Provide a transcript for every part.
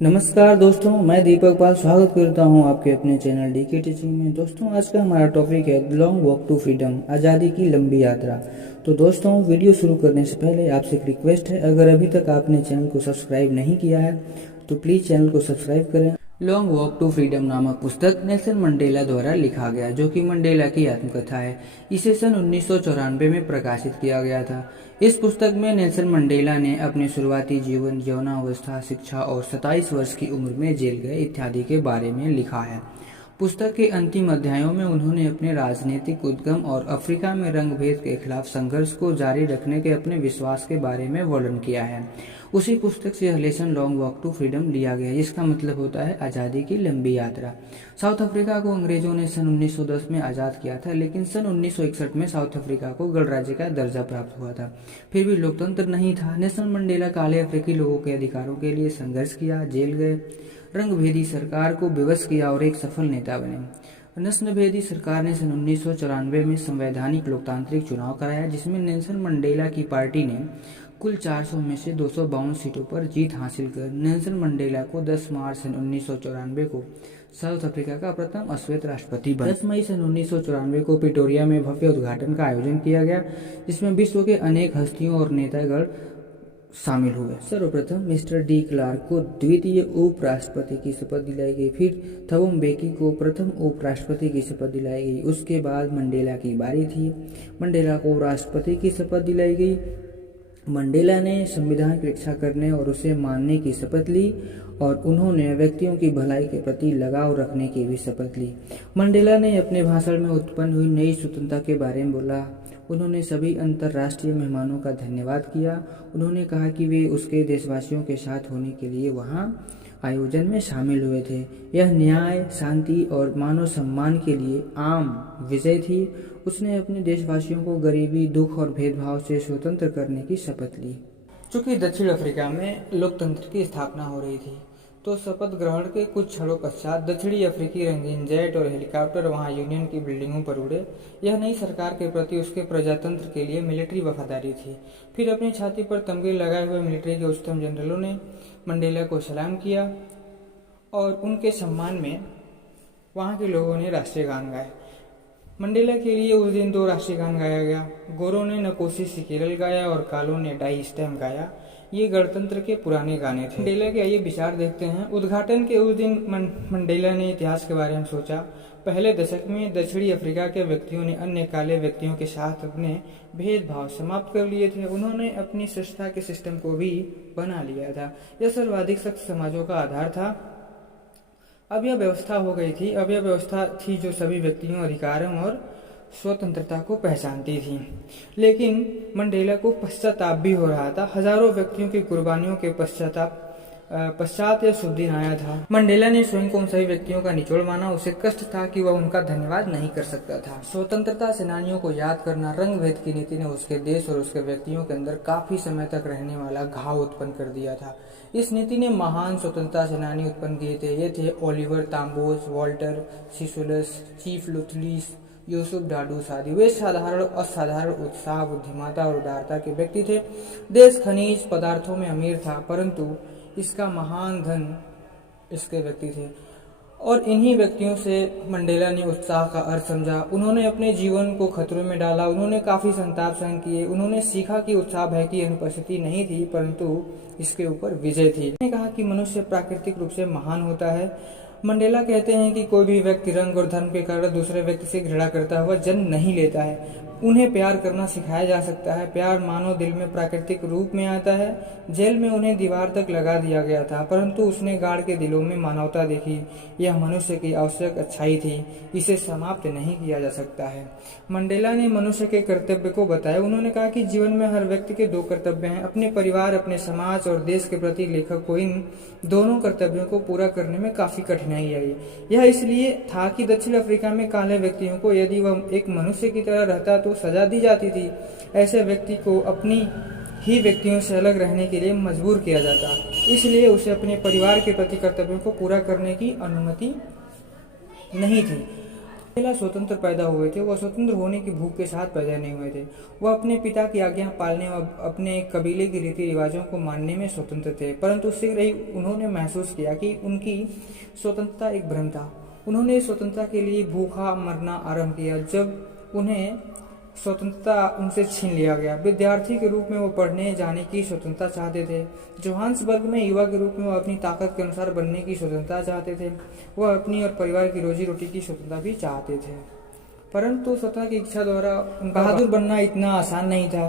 नमस्कार दोस्तों, मैं दीपक पाल स्वागत करता हूं आपके अपने चैनल डीके टीचिंग में। दोस्तों, आज का हमारा टॉपिक है लॉन्ग वॉक टू फ्रीडम, आज़ादी की लंबी यात्रा। तो दोस्तों, वीडियो शुरू करने से पहले आपसे एक रिक्वेस्ट है, अगर अभी तक आपने चैनल को सब्सक्राइब नहीं किया है तो प्लीज़ चैनल को सब्सक्राइब करें। लॉन्ग वॉक टू फ्रीडम नामक पुस्तक नेल्सन मंडेला द्वारा लिखा गया, जो कि मंडेला की आत्मकथा है। इसे सन 1994 में प्रकाशित किया गया था। इस पुस्तक में नेल्सन मंडेला ने अपने शुरुआती जीवन, यौनावस्था, शिक्षा और 27 वर्ष की उम्र में जेल गए इत्यादि के बारे में लिखा है। पुस्तक के अंतिम अध्यायों में उन्होंने अपने राजनीतिक उद्गम और अफ्रीका में रंगभेद के खिलाफ संघर्ष को जारी रखने के अपने विश्वास के बारे में वर्णन किया है। उसी पुस्तक से यह lesson long walk to freedom लिया गया, जिसका मतलब होता है आज़ादी की लंबी यात्रा। साउथ अफ्रीका को अंग्रेजों ने सन 1910 में आज़ाद किया था, लेकिन सन 1961 में साउथ अफ्रीका को गणराज्य का दर्जा प्राप्त हुआ था। फिर भी लोकतंत्र नहीं था। नेल्सन मंडेला काले अफ्रीकी लोगों के अधिकारों के लिए संघर्ष किया, जेल गए, रंगभेदी सरकार को विवश किया और एक सफल नेता बने। नस्लभेदी सरकार ने सन 1994 में संवैधानिक लोकतांत्रिक चुनाव कराया, जिसमें नेल्सन मंडेला की पार्टी ने कुल 400 में से 252 सीटों पर जीत हासिल कर नेल्सन मंडेला को 10 मार्च सन 1994 को साउथ अफ्रीका का प्रथम अश्वेत राष्ट्रपति बना। 10 मई सन 1994 को प्रिटोरिया में भव्य उद्घाटन का आयोजन किया गया, जिसमें विश्व के अनेक हस्तियों और नेतागण शामिल हुए। सर्वप्रथम मिस्टर डी क्लार्क को द्वितीय उपराष्ट्रपति की शपथ दिलाई गई। फिर थबो म्बेकी को प्रथम उपराष्ट्रपति की शपथ दिलाई गई। उसके बाद मंडेला की बारी थी। मंडेला को राष्ट्रपति की शपथ दिलाई गई। मंडेला ने संविधान की रक्षा करने और उसे मानने की शपथ ली और उन्होंने व्यक्तियों की भलाई के प्रति लगाव रखने की भी शपथ ली। मंडेला ने अपने भाषण में उत्पन्न हुई नई स्वतंत्रता के बारे में बोला। उन्होंने सभी अंतर्राष्ट्रीय मेहमानों का धन्यवाद किया। उन्होंने कहा कि वे उसके देशवासियों के साथ होने के लिए वहां आयोजन में शामिल हुए थे। यह न्याय, शांति और मानव सम्मान के लिए आम विजय थी। उसने अपने देशवासियों को गरीबी, दुख और भेदभाव से स्वतंत्र करने की शपथ ली। चूंकि दक्षिण अफ्रीका में लोकतंत्र की स्थापना हो रही थी, तो शपथ ग्रहण के कुछ क्षणों पश्चात दक्षिणी अफ्रीकी रंगीन जेट और हेलीकॉप्टर वहां यूनियन की बिल्डिंगों पर उड़े। यह नई सरकार के प्रति उसके प्रजातंत्र के लिए मिलिट्री वफादारी थी। फिर अपनी छाती पर तमगे लगाए हुए मिलिट्री के उच्चतम जनरलों ने मंडेला को सलाम किया और उनके सम्मान में वहां के लोगों ने राष्ट्रीय गान गाए। मंडेला के लिए उस दिन 2 राष्ट्रीय गान गाया गया। गोरों ने नकोसी सिकेरल गाया और कालों ने डाई स्टैम गाया। ये गणतंत्र के पुराने गाने थे। मंडेला के आइए विचार देखते हैं। उद्घाटन के उस दिन मंडेला ने इतिहास के बारे में सोचा। पहले दशक में दक्षिणी अफ्रीका के व्यक्तियों ने अन्य काले व्यक्तियों के साथ अपने भेदभाव समाप्त कर लिए थे। उन्होंने अपनी संस्था के सिस्टम को भी बना लिया था। यह सर्वाधिक सख्त समाजों का आधार था। अब यह व्यवस्था हो गई थी। अब यह व्यवस्था थी जो सभी व्यक्तियों, अधिकारों और स्वतंत्रता को पहचानती थी। लेकिन मंडेला को पश्चाताप भी हो रहा था। हजारों व्यक्तियों की कुर्बानियों के पश्चात यह शुभ दिन आया था। मंडेला ने स्वयं को उन सभी व्यक्तियों का निचोड़ माना। उसे कष्ट था कि वह उनका धन्यवाद नहीं कर सकता था। स्वतंत्रता सेनानियों को याद करना, रंगभेद की नीति ने उसके देश और उसके व्यक्तियों के अंदर काफी समय तक रहने वाला घाव उत्पन्न कर दिया था। इस नीति ने महान स्वतंत्रता सेनानी उत्पन्न किए थे। ये थे ओलिवर ताम्बोस, वॉल्टर सिसोलस, चीफ लुथलीस, यूसुफ डाडूस आदि। वे साधारण, असाधारण उत्साह, बुद्धिमत्ता और उदारता के व्यक्ति थे। देश खनिज पदार्थों में अमीर था, परंतु इसका महान धन इसके व्यक्ति थे और इन्हीं व्यक्तियों से मंडेला ने उत्साह का अर्थ समझा। उन्होंने अपने जीवन को खतरों में डाला। उन्होंने काफी संताप सहन किए। उन्होंने सीखा कि उत्साह भय की अनुपस्थिति नहीं थी, परंतु इसके ऊपर विजय थी। उन्होंने कहा कि मनुष्य प्राकृतिक रूप से महान होता है। मंडेला कहते हैं कि कोई भी व्यक्ति रंग और धर्म के कारण दूसरे व्यक्ति से घृणा करता हुआ जन्म नहीं लेता है। उन्हें प्यार करना सिखाया जा सकता है। प्यार मानव दिल में प्राकृतिक रूप में आता है। जेल में उन्हें दीवार तक लगा दिया गया था, परंतु उसने गार्ड के दिलों में मानवता देखी। यह मनुष्य की आवश्यक अच्छाई थी। इसे समाप्त नहीं किया जा सकता है। मंडेला ने मनुष्य के कर्तव्य को बताया। उन्होंने कहा कि जीवन में हर व्यक्ति के 2 कर्तव्य हैं, अपने परिवार, अपने समाज और देश के प्रति। लेखक को इन दोनों कर्तव्यों को पूरा करने में काफी कठिनाई आई। यह इसलिए था कि दक्षिण अफ्रीका में काले व्यक्तियों को यदि वह एक मनुष्य की तरह रहता तो सजा दी जाती थी। ऐसे व्यक्ति को अपनी ही व्यक्तियों से अलग रहने के लिए मजबूर किया जाता, इसलिए उसे अपने परिवार के प्रति कर्तव्यों को पूरा करने की अनुमति नहीं थी। मंडेला स्वतंत्र पैदा हुए थे, वह स्वतंत्र होने की भूख के साथ पैदा नहीं हुए थे। वह अपने पिता की आज्ञा पालने व अपने कबीले के रीति रिवाजों को मानने में स्वतंत्र थे, परंतु शीघ्र ही उन्होंने महसूस किया कि उनकी स्वतंत्रता एक भ्रम था। उन्होंने स्वतंत्रता के लिए भूखा मरना आरंभ किया। जब उन्हें स्वतंत्रता उनसे छीन लिया गया, विद्यार्थी के रूप में वो पढ़ने जाने की स्वतंत्रता चाहते थे। जोहान्सबर्ग में युवा के रूप में वह अपनी ताकत के अनुसार बनने की स्वतंत्रता चाहते थे। वह अपनी और परिवार की रोजी रोटी की स्वतंत्रता भी चाहते थे, परंतु स्वतंत्रता की इच्छा द्वारा बहादुर बनना इतना आसान नहीं था।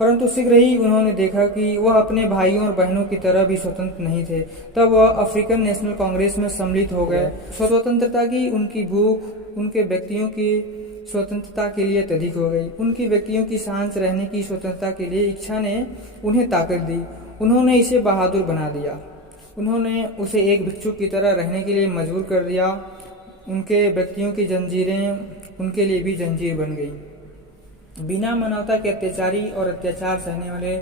परंतु शीघ्र ही उन्होंने देखा कि वह अपने भाइयों और बहनों की तरह भी स्वतंत्र नहीं थे। तब वह अफ्रीकन नेशनल कांग्रेस में सम्मिलित हो गए। स्वतंत्रता की उनकी भूख उनके व्यक्तियों की स्वतंत्रता के लिए अत्यधिक हो गई। उनकी व्यक्तियों की शांत रहने की स्वतंत्रता के लिए इच्छा ने उन्हें ताकत दी। उन्होंने इसे बहादुर बना दिया। उन्होंने उसे एक भिक्षुक की तरह रहने के लिए मजबूर कर दिया। उनके व्यक्तियों की जंजीरें उनके लिए भी जंजीर बन गई। बिना मानवता के अत्याचारी और अत्याचार सहने वाले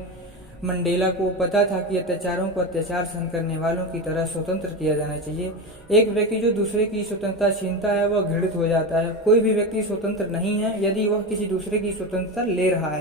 मंडेला को पता था कि अत्याचारों को अत्याचार सहन करने वालों की तरह स्वतंत्र किया जाना चाहिए। एक व्यक्ति जो दूसरे की स्वतंत्रता छीनता है वह घृणित हो जाता है। कोई भी व्यक्ति स्वतंत्र नहीं है यदि वह किसी दूसरे की स्वतंत्रता ले रहा है।